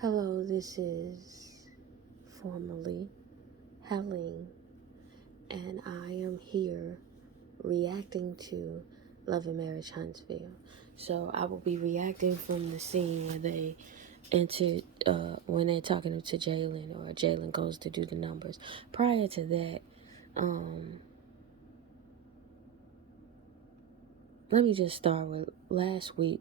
Hello, this is formerly Helene, and I am here reacting to Love and Marriage Huntsville. So I will be reacting from the scene where they enter, when they're talking to Jalen, or Jalen goes to do the numbers. Prior to that, let me just start with last week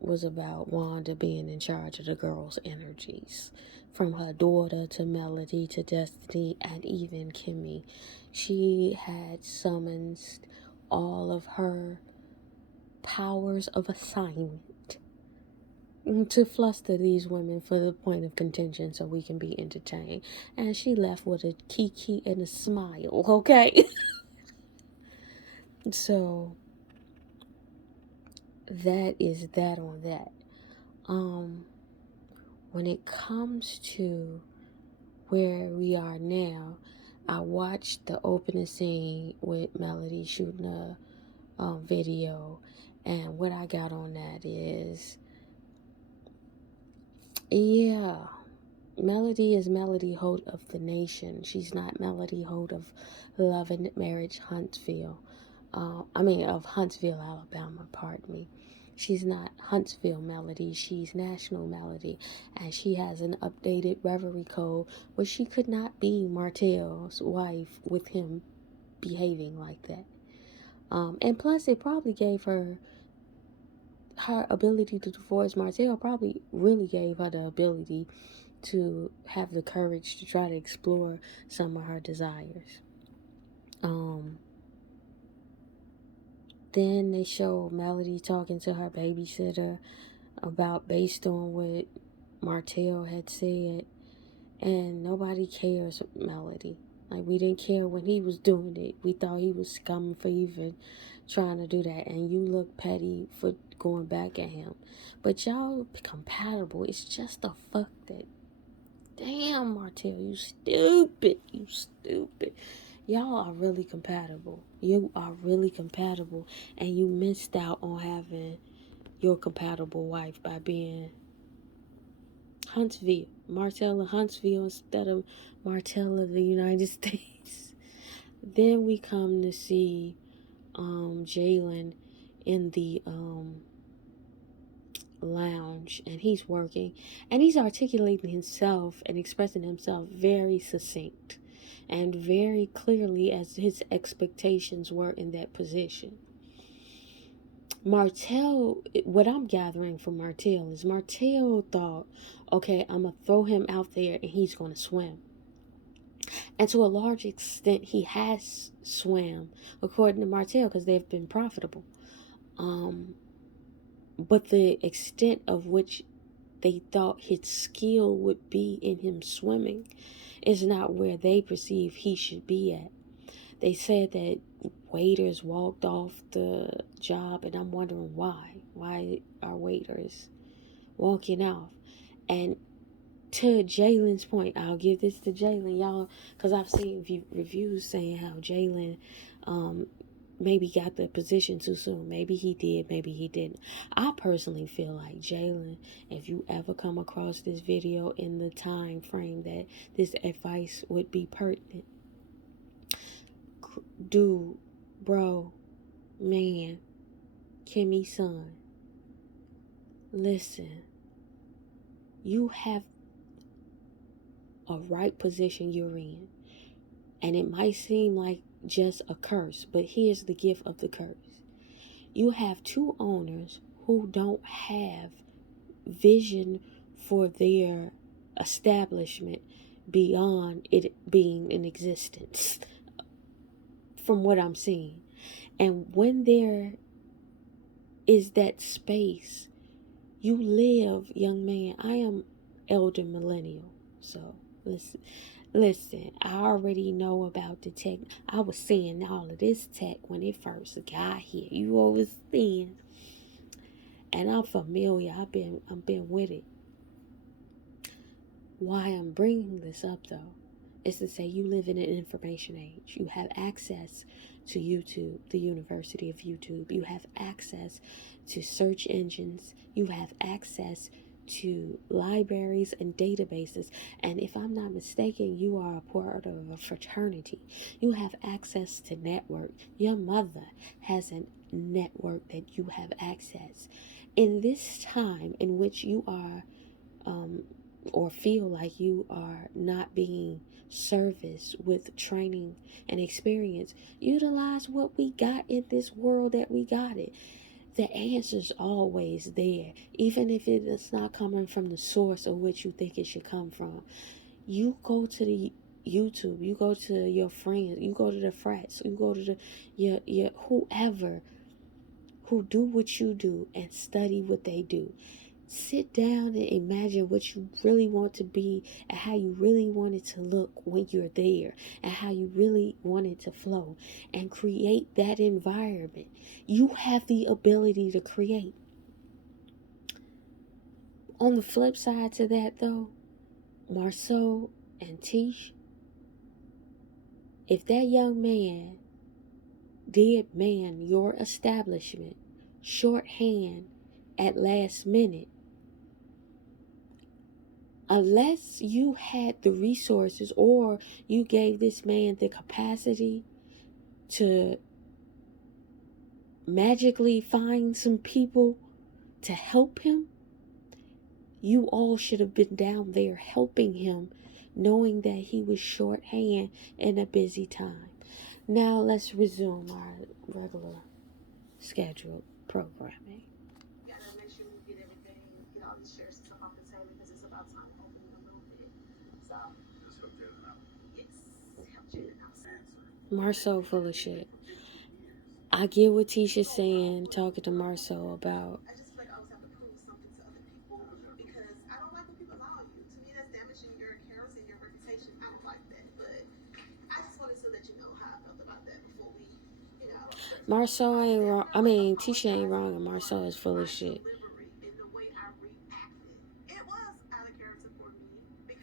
was about Wanda being in charge of the girls' energies. From her daughter to Melody to Destiny and even Kimmy. She had summoned all of her powers of assignment to fluster these women for the point of contention so we can be entertained. And she left with a kiki and a smile, okay? So that is that on that. When it comes to where we are now, I watched the opening scene with Melody shooting a video, and what I got on that is, yeah, Melody is Melody Holt of the nation. She's not Melody Holt of Love and Marriage Huntsville. Of Huntsville, Alabama, pardon me. She's not Huntsville Melody, she's National Melody, and she has an updated reverie code where she could not be Martell's wife with him behaving like that. And plus, it probably gave her ability to divorce Martell, probably really gave her the ability to have the courage to try to explore some of her desires. Then they show Melody talking to her babysitter about based on what Martell had said, and nobody cares Melody. Like, we didn't care when he was doing it. We thought he was scum for even trying to do that, and you look petty for going back at him. But y'all compatible. It's just the fuck that, damn, Martell, you stupid. You stupid. Y'all are really compatible. You are really compatible, and you missed out on having your compatible wife by being Huntsville, Martell Huntsville instead of Martell of the United States. Then we come to see Jalen in the lounge, and he's working, and he's articulating himself and expressing himself very succinct and very clearly as his expectations were in that position. Martell, what I'm gathering from Martell is Martell thought, okay, I'm going to throw him out there and he's going to swim. And to a large extent, he has swam, according to Martell, because they've been profitable. But the extent of which they thought his skill would be in him swimming is not where they perceive he should be at. They said that waiters walked off the job, and I'm wondering why. Why are waiters walking off? And to Jalen's point, I'll give this to Jalen, y'all, because I've seen reviews saying how Jalen maybe got the position too soon. Maybe he did, maybe he didn't. I personally feel like Jalen, if you ever come across this video in the time frame that this advice would be pertinent, dude, bro, man, Kimmy's son, listen, you have a right position you're in, and it might seem like just a curse, but here's the gift of the curse. You have two owners who don't have vision for their establishment beyond it being in existence, from what I'm seeing. And when there is that space, you live, young man. I am elder millennial, so listen, I already know about the tech. I was seeing all of this tech when it first got here. You understand? And I'm familiar. I've been with it. Why I'm bringing this up, though, is to say you live in an information age. You have access to YouTube, the University of YouTube. You have access to search engines. You have access to libraries and databases. And if I'm not mistaken, you are a part of a fraternity. You have access to network. Your mother has a network that you have access. In this time in which you are or feel like you are not being serviced with training and experience, utilize what we got in this world that we got it. The answer's always there, even if it is not coming from the source of which you think it should come from. You go to the YouTube, you go to your friends, you go to the frats, you go to the your whoever who do what you do and study what they do. Sit down and imagine what you really want to be and how you really want it to look when you're there and how you really want it to flow, and create that environment. You have the ability to create. On the flip side to that though, Marceau and Tish, if that young man did man your establishment shorthand at last minute, unless you had the resources or you gave this man the capacity to magically find some people to help him, you all should have been down there helping him, knowing that he was shorthand in a busy time. Now let's resume our regular scheduled programming. Marceau full of shit. I get what Tisha's saying, talking to Marceau about. Marceau ain't wrong. I mean, Tisha ain't wrong, and Marceau is full of shit.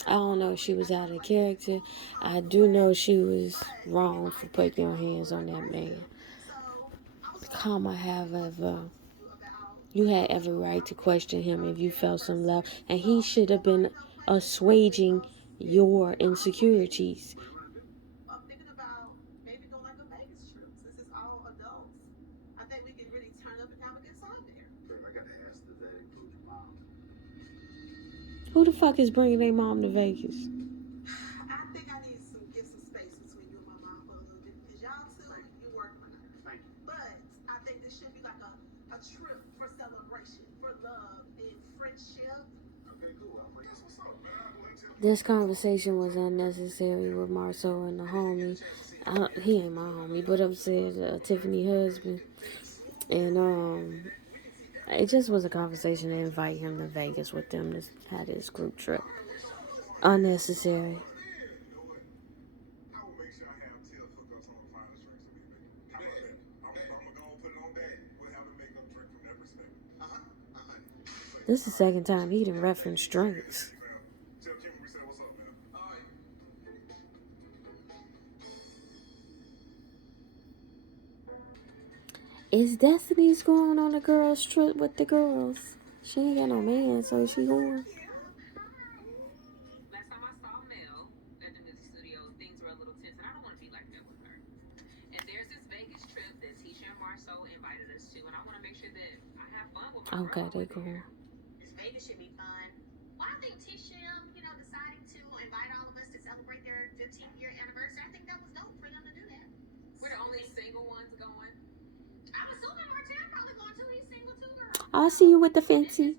I don't know if she was out of character. I do know she was wrong for putting your hands on that man. Karma, however, you had every right to question him if you felt some love, and he should have been assuaging your insecurities. Who the fuck is bringing their mom to Vegas? This conversation was unnecessary with Marceau and the homie. He ain't my homie, but I'm saying Tiffany husband. And it just was a conversation to invite him to Vegas with them to have this group trip. Unnecessary. This is the second time he done referenced drinks. Is Destiny's going on a girls trip with the girls? She ain't got no man, so she going. Okay, they cool. I'll see you with the fancy.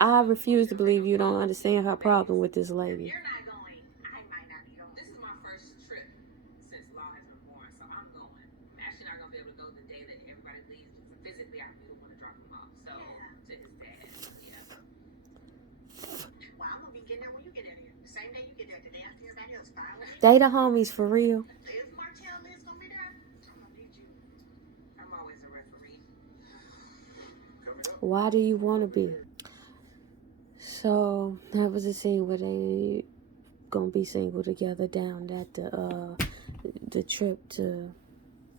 I refuse to believe you don't understand her problem with this lady. They the homies for real. Why do you want to be? So that was a scene where they gonna be single together down at the trip to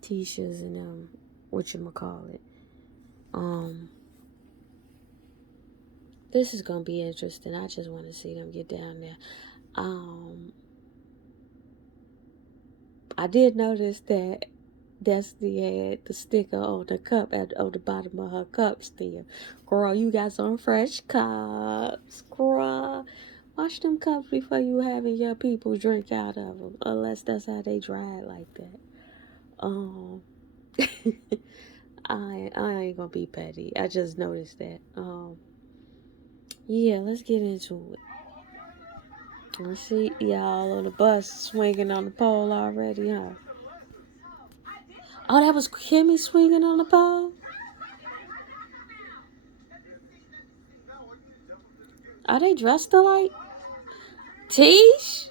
Tisha's and whatchamacallit. This is gonna be interesting. I just want to see them get down there. I did notice that Destiny had the sticker on the cup on the bottom of her cup still. Girl, you got some fresh cups. Girl, wash them cups before you having your people drink out of them. Unless that's how they dry it like that. I ain't gonna be petty. I just noticed that. Yeah, let's get into it. I see y'all on the bus swinging on the pole already, huh? Oh, that was Kimmy swinging on the pole? Are they dressed alike? Tish?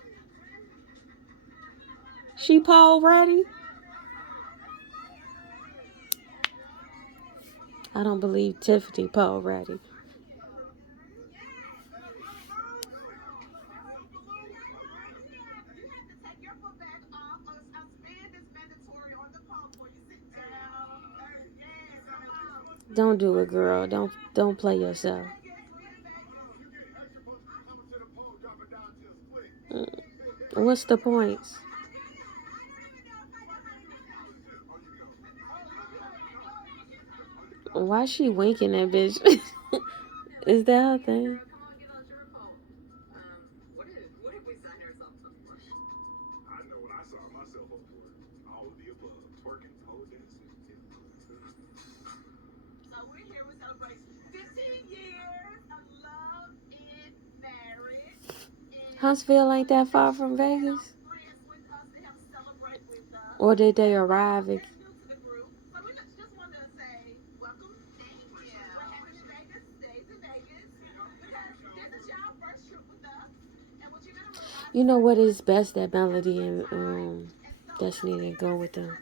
She pole ready? I don't believe Tiffany pole ready. Don't do it, girl. Don't play yourself. What's the points? Why is she winking that bitch? Is that her thing? Huntsville ain't that far from Vegas? Or did they arrive at... You know what is best that Melody and Destiny didn't go with them.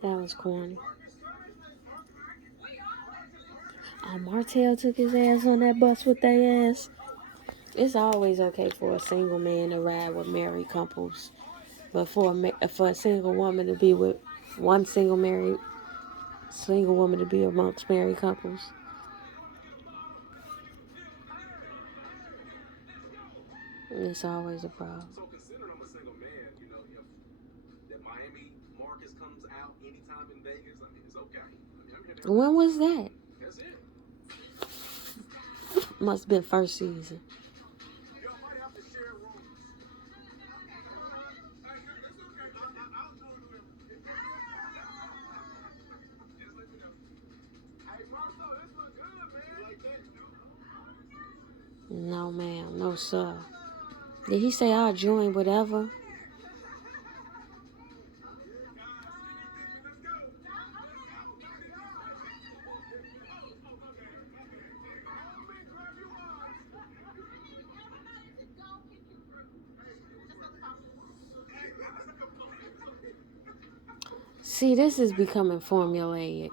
That was corny. Oh, Martell took his ass on that bus with their ass. It's always okay for a single man to ride with married couples, but for a single woman to be with one single woman to be amongst married couples. It's always a problem. So considering I'm a single man, you know, if that Miami Marcus comes out anytime in Vegas, I mean, it's okay. When was that? That's it. Must have been first season. No, ma'am. No, sir. Did he say I'll join whatever? See, this is becoming formulaic.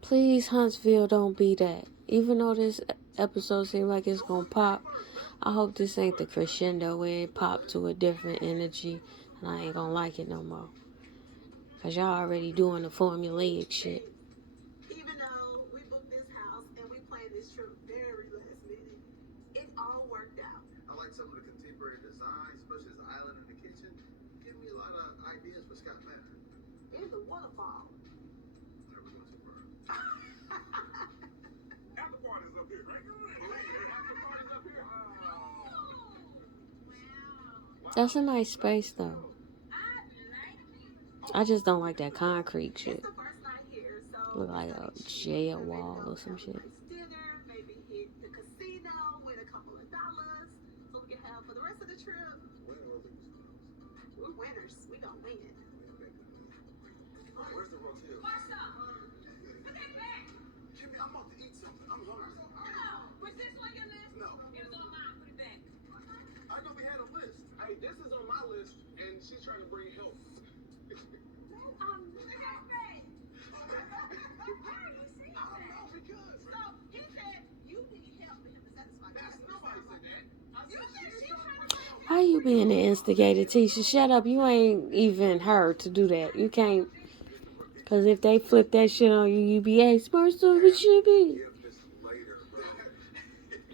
Please, Huntsville, don't be that. Even though this episode seems like it's gonna pop, I hope this ain't the crescendo where it popped to a different energy and I ain't gonna like it no more. Cause y'all already doing the formulaic shit. Even though we booked this house and we planned this trip very last minute, it all worked out. I like some of the contemporary designs, especially this island in the kitchen. Give me a lot of ideas for Scott Banner. In the waterfall. That's a nice space though. I just don't like that concrete shit. Look like a jail wall or some shit. the trip? We're winners. We gonna win. Where's the rotel? Put that back. Kimmy, I'm about to eat something. I'm hungry. No. Was this on your list? No. It was on mine. Put it back. I know we had a list. Hey, this is on my list, and she's trying to bring help. Put that back. Why are you saying that? I don't know, because. So, he said you need help for him to satisfy you. That's nobody said that. You said she's trying to bring help. How you being the instigator, Tisha? Shut up. You ain't even her to do that. You can't. Because if they flip that shit on you, you be, hey, smart stuff, it should be.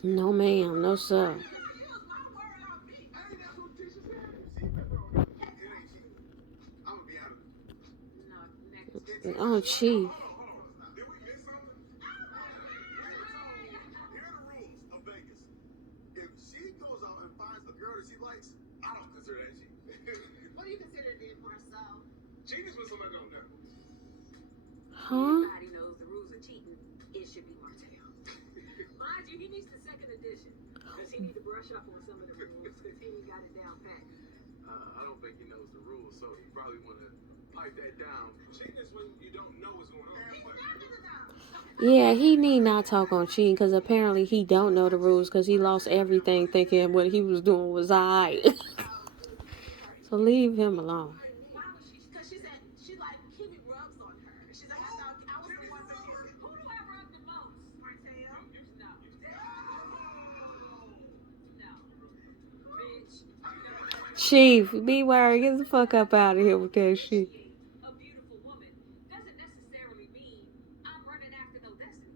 No, ma'am. No, sir. Oh, Chief. Did we miss something? Here are the rules of Vegas. If she goes out and finds a girl that she likes, I don't consider that cheating. What do you consider it, Marcel? Cheating is when somebody don't know. Huh? Everybody knows the rules of cheating. It should be Martell. Mind you, he needs the second edition. Because he needs to brush up on some of the rules because he ain't got it down pat. I don't think he knows the rules, so he probably want to pipe that down. Cheating is when you don't know what's going on. Yeah, he need not talk on cheating because apparently he don't know the rules because he lost everything thinking what he was doing was alright. So leave him alone. Because she said she like Kimmy rubs on her. She's like, I thought I was the one that did it. Who do I rub the most? Martell? No. No. Bitch. Chief, be worried. Get the fuck up out of here with that shit. A beautiful woman doesn't necessarily mean I'm running after no destiny.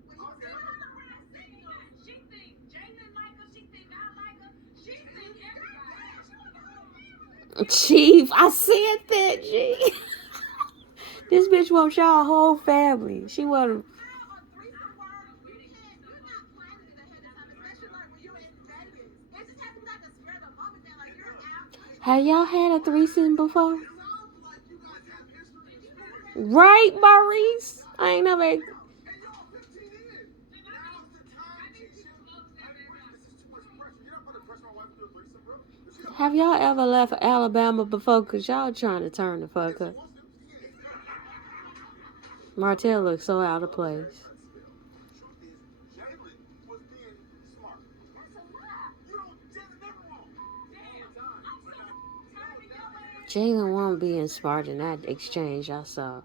She think Jalen like her. She think I like her. She think everybody. Chief, I said that, G. This bitch wants y'all whole family. She want. Have y'all had a threesome before? Right, Maurice? I ain't never. Have y'all ever left Alabama before? Because y'all trying to turn the fuck up. Martell looks so out of place. Jalen won't be smart in that exchange I saw.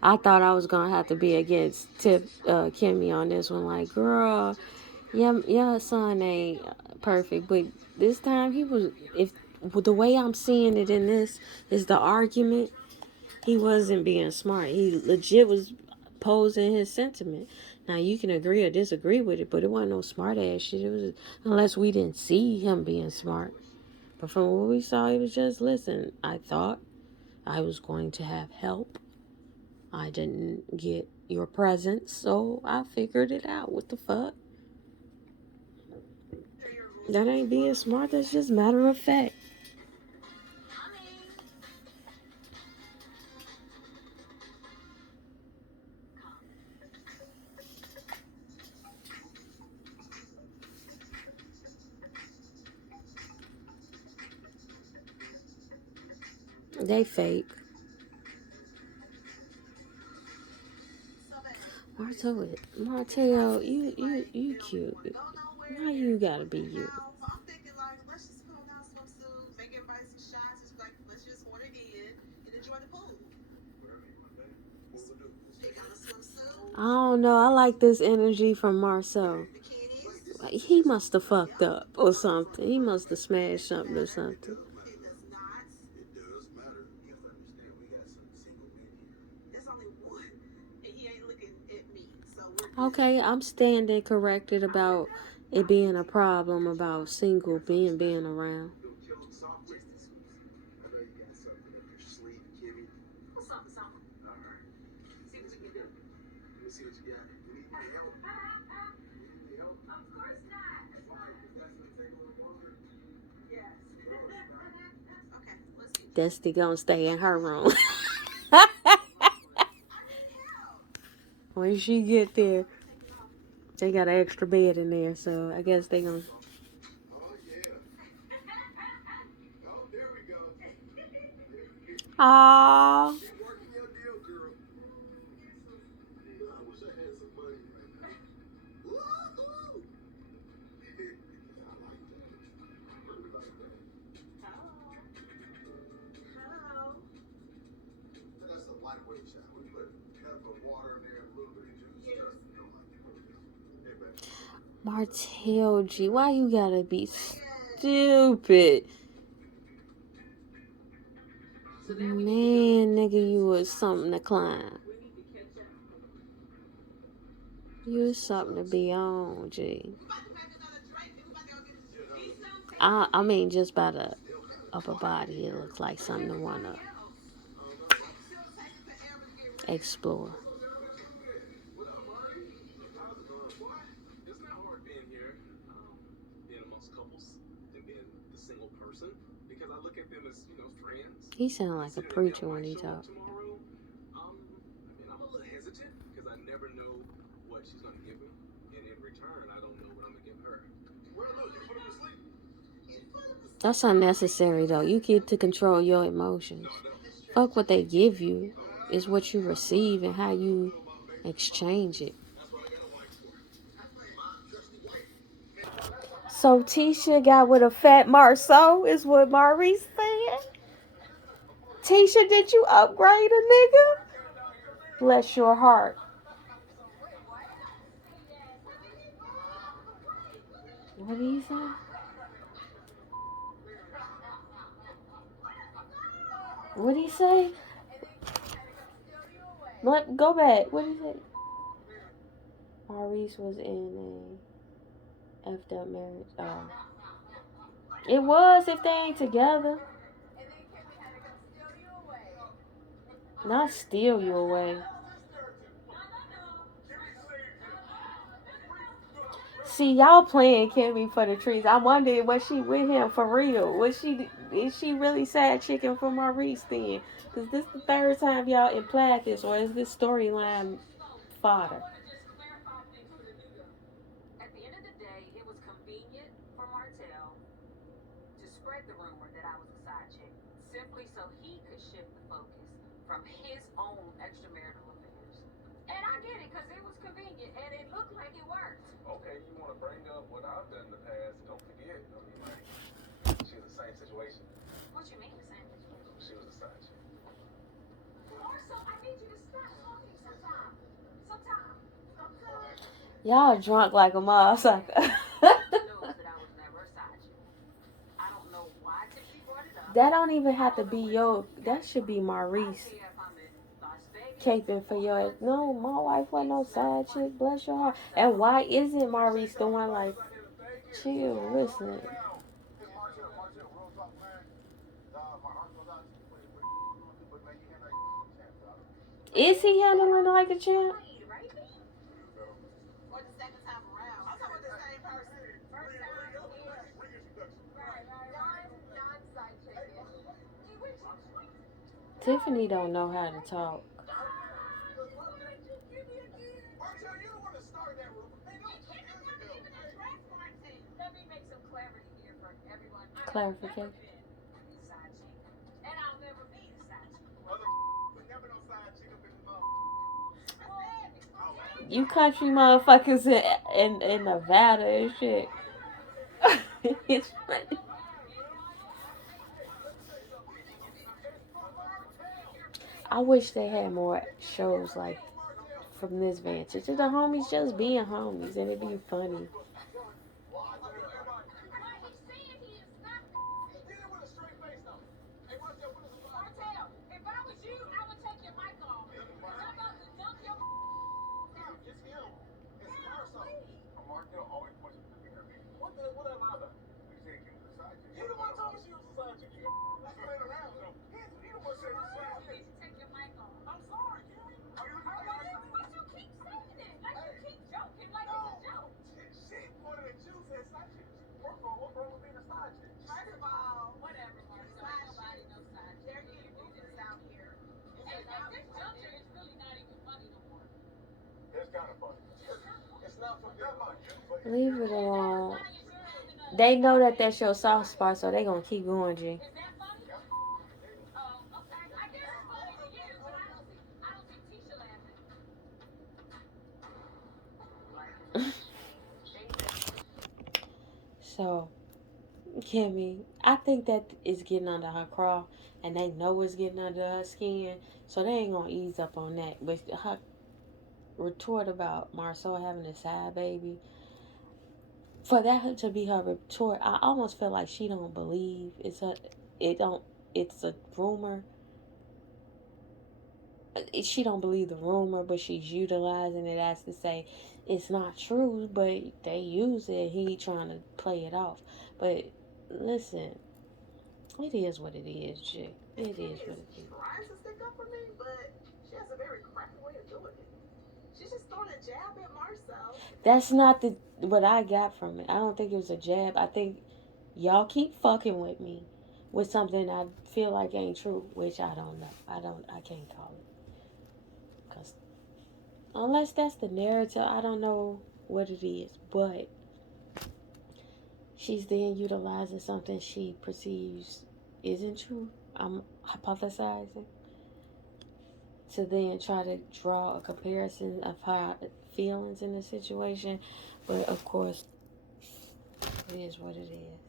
I thought I was going to have to be against Kimmy on this one. Like, girl, your son ain't perfect. But this time he was, if the way I'm seeing it in this is the argument, he wasn't being smart. He legit was posing his sentiment. Now, you can agree or disagree with it, but it wasn't no smart ass shit. It was, unless we didn't see him being smart. But from what we saw, he was just, listen, I thought I was going to have help. I didn't get your presence, so I figured it out. What the fuck? That ain't being smart. That's just matter of fact. They fake. Martell, you cute. Why you gotta be you? I'm thinking like, let's just put on our swimsuit, make everybody some shots, just like let's just order in and enjoy the pool. I don't know. I like this energy from Marcel. He must have fucked up or something. He must have smashed something or something. Okay, I'm standing corrected about it being a problem about single being around. Dusty gonna stay in her room. When she get there, they got an extra bed in there, so I guess they gonna. Aww. Working your deal, girl. I wish I had some money right now. Woohoo! I like that. I really like that. Hello. That's a lightweight shot. We put pepper, water in there, a little bit of juice. Yes. Just don't like it. Hey, baby. Martell G, why you gotta be stupid? Man, nigga, you was something to climb. We need to catch up. You was something to be on, G. We about to make another drink and we about to go get this. I mean, just by the upper body, it looks like something to wanna explore. What up, Marty? How's it going, boy? It's not hard being here, being amongst couples and being the single person because I look at them as, friends. He sound like a preacher when he talks. Tomorrow, I'm a little hesitant because I never know what she's gonna give me, and in return, I don't know what I'm gonna give her. Well, look, you put him to sleep. That's unnecessary, though. You get to control your emotions. Fuck what they give you. It's what you receive and how you exchange it. So Tisha got with a fat Marceau is what Maurice said. Tisha, did you upgrade a nigga? Bless your heart. What did he say? What did he say? Go back. What did he say? Maurice was in a effed up marriage. Oh. It was if they ain't together. Not steal you away. See, y'all playing Kimmy for the trees. I wondered, was she with him for real? Is she really sad chicken for Maurice then? Because this the third time y'all implied this, or is this storyline fodder? At the end of the day, it was convenient for Martell to spread the rumor that I was a side chick, simply so he could shift the focus from his own extramarital affairs. And I get it, because it was convenient, and it looked like it worked. Okay, you want to bring up what I've done in the past? Don't forget, she was the same situation. What you mean, the same situation? She was a side chick. Also, I need you to stop talking sometime. Y'all drunk like a motherfucker. Knows that I was never a side chick. I don't know why Tiffany brought it up. That don't even have to be your. That should be Maurice caping for your. No, my wife wasn't no side chick. Bless your heart. And why isn't Maurice the one like? Chill, listen. Is he handling like a champ? Tiffany don't know how to talk. Clarification. And I'll never be the side chick. You country motherfuckers in Nevada and shit. It's funny. I wish they had more shows like from this vantage. The homies just being homies and it'd be funny. Leave it alone. They know that that's your soft spot, so they gonna keep going, G. So, Kimmy, I think that is getting under her craw, and they know it's getting under her skin, so they ain't gonna ease up on that. But her retort about Marcel having a side baby, for that to be her retort, I almost feel like she don't believe it don't, it's a rumor. She don't believe the rumor, but she's utilizing it as to say it's not true, but they use it. He trying to play it off. But listen, it is what it is, Jay. It is what it is. Trying to stick up for me, but she has a very crappy way of doing it. She's just throwing a jab at Marcel. That's not the what I got from it. I don't think it was a jab. I think y'all keep fucking with me with something I feel like ain't true, which I don't know. I can't call it. Cause unless that's the narrative, I don't know what it is. But she's then utilizing something she perceives isn't true. I'm hypothesizing to then try to draw a comparison of her feelings in the situation. But of course, it is what it is.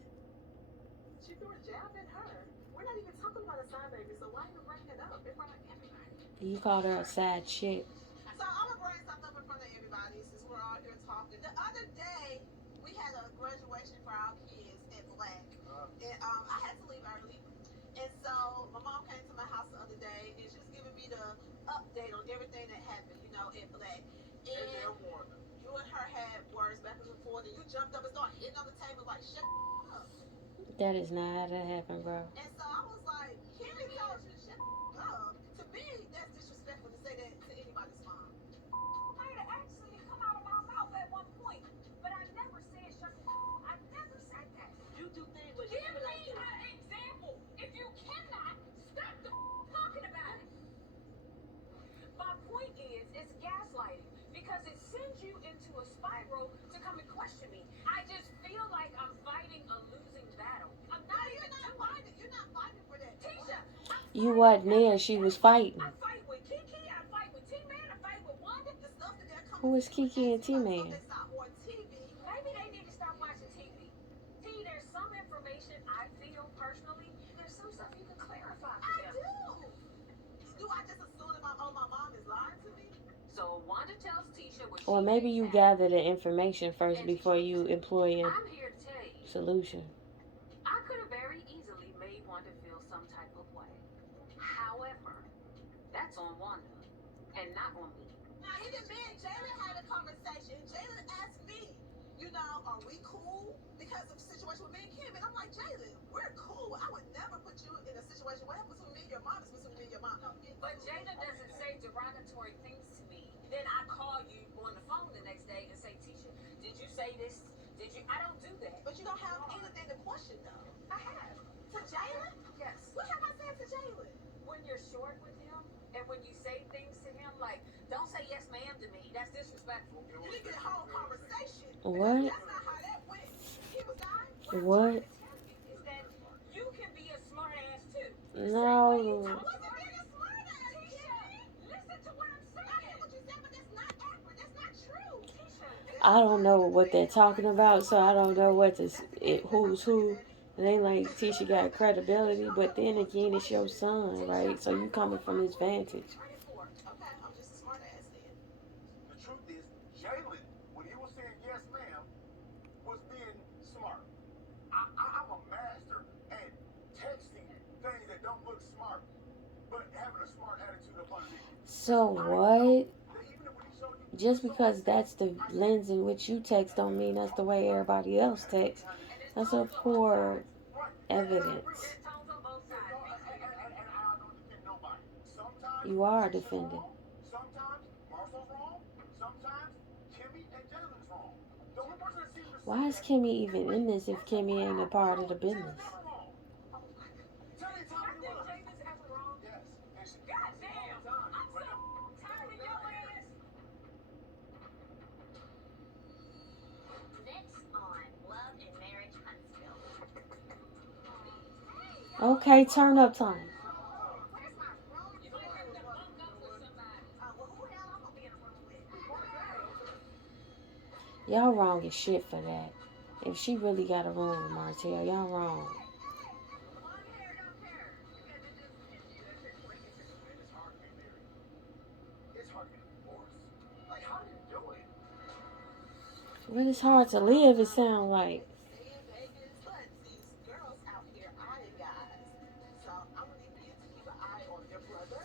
She threw a jab at her. We're not even talking about a side baby, so why are you bringing it up in front of everybody? You called her a side chick. So I'm gonna bring something up in front of everybody since we're all here talking. The other day, we had a graduation for our kids at Black. And I had to leave early. And so my mom came to my house the other day and she was giving me the update on everything that happened, at Black. And you and her had words back and forth, and you jumped up and started hitting on the table like, shut up. That is not how that happened, bro. And so I was like, Kimmy told you to shut up. To me, that's disrespectful to say that to anybody's mom. Might have actually come out of my mouth at one point, but I never said shut the I never said that. You do things, but Give me an example. If you cannot, stop the talking about it. My point is, it's gaslighting because it sends you into a spiral to come and question me. I just feel like I'm fighting a losing battle. I'm not even fighting. You're not fighting for that. Tisha, You wasn't there. She was fighting. I fight with Kiki. I fight with T-Man. I fight with Wanda. The stuff that they're coming Who is Kiki and T-Man? they saw on TV. Maybe they need to stop watching TV. T, there's some information I feel personally. There's some stuff you can clarify for I them. do. Do I just assume that my mom is lying to me? So Wanda tells Tisha what Or maybe you gather the information first before you employ a I'm here to tell you. solution. I could have very easily made Wanda feel some type of way. However, that's on Wanda and not on me. Now, even me and Jalen had a conversation. Jalen asked me, are we cool? Because of the situation with me and Kim. And I'm like, Jalen, we're cool. I would never put you in a situation where it's between me and your mom. It's between me and your mom. But Jada doesn't say derogatory things to me. Then I call you on the phone the next day and say, Tisha, did you say this? Did you? I don't do that. But you don't have anything to question, though. I have. To Jalen? Yes. What have I said to Jalen? When you're short with him and when you say things to him like, don't say yes ma'am to me. That's disrespectful. You didn't get a whole conversation. What? That's not how that went. He was dying. What? What I'm trying to tell you is that you can be a smart ass too. No. I wasn't being a smart ass, Tisha, listen to what I'm saying. I hear what you said, but that's not accurate. That's not true. Tisha, I don't know what they're talking about, so I don't know who's who. It ain't like Tisha got credibility, but then again, it's your son, right? So you coming from his vantage. Okay, I'm just a smart ass then. The truth is, Jalen, when he was saying yes, ma'am, was being smart. I'm a master at texting things that don't look smart, but having a smart attitude up underneath. So what? Just because that's the lens in which you text don't mean that's the way everybody else texts. That's a poor evidence. You are defending. Sometimes Marcel's wrong. Sometimes Kimmy and Jalen's wrong. The only person that seems to Why is Kimmy even in this if Kimmy ain't a part of the business? next on Love and Marriage Huntsville. Okay, turn up time. Where's my room? You might have to bunk up with somebody. Well, who the hell I'm gonna be in a room with? Y'all wrong as shit for that. If she really got a room with Martell, y'all wrong. Long hair don't care because it just hits you at this point. Man, it's hard to be married. It's hard to get a divorce. Like, how do you do it? When it's hard to live, it sound like. Stay in Vegas, but these girls out here eyeing guys. So I'm gonna need for you to keep an eye on your brother.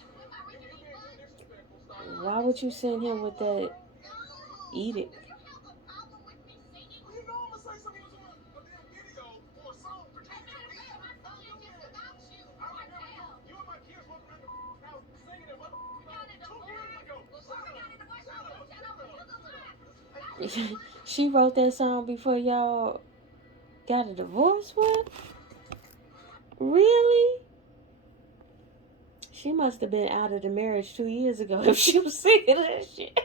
You being too disrespectful, stop. Why would you send him with that edict? Do you have a problem with me singing? Well, you know I'm gonna say something else on a damn video or a song for And Jason. my song is just about you. I remember you and my kids walking around the house singing that mother Got a 2 years ago. divorce. Shut We got a up. divorce. Shut up. Shut up. Shut You can up. laugh. She wrote that song before y'all got a divorce. What? Really? She must have been out of the marriage 2 years ago if she was singing that shit.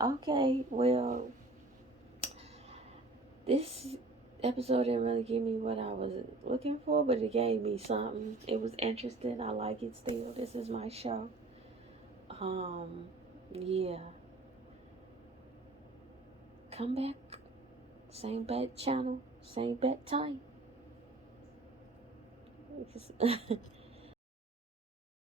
Okay, well, this episode didn't really give me what I was looking for, but it gave me something. It was interesting. I like it still. This is my show. Yeah. Come back. Same bat channel, same bat time.